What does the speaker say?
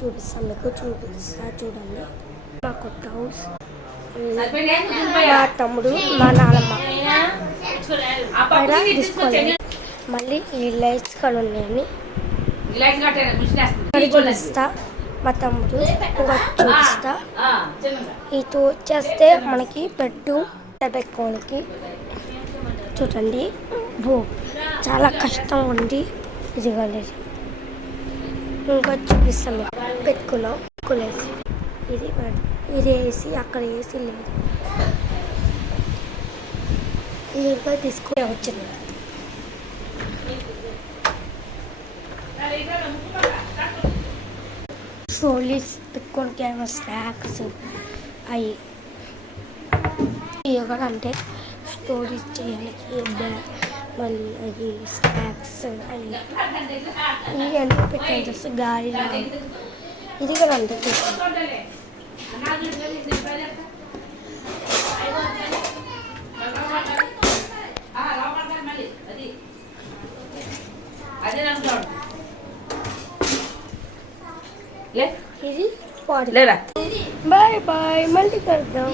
చూడండి మా కొత్త హౌస్. మా తమ్ముడు మా నాన్నమ్మ తీసుకోలేదు. మళ్ళీ ఈ లైట్స్ కానీ ఉన్నాయని చూపిస్తా. మా తమ్ముడు ఇంకా చూపిస్తా. ఇది వచ్చేస్తే మనకి బెడ్ పెట్టుకోవడానికి చూడండి. చాలా కష్టంగా ఉంది. ఇది కాలేదు ఇంకా చూపిస్తాం. పెట్టుకున్నాం ఇది ఇది వేసి అక్కడ వేసి లేదు. ఇది ఇంకా తీసుకుని వచ్చింది. ట్రోలీస్ పెట్టుకోవడానికి ఏమో స్నాక్స్ అవి అంటే స్టోరీస్ చేయడానికి మళ్ళీ అది స్నాక్స్ అవి ఇవన్నీ పెట్టాను. గాలి ఇది కూడా అంతే ఇది బాయ్ బాయ్ మళ్ళీ కలుద్దాం.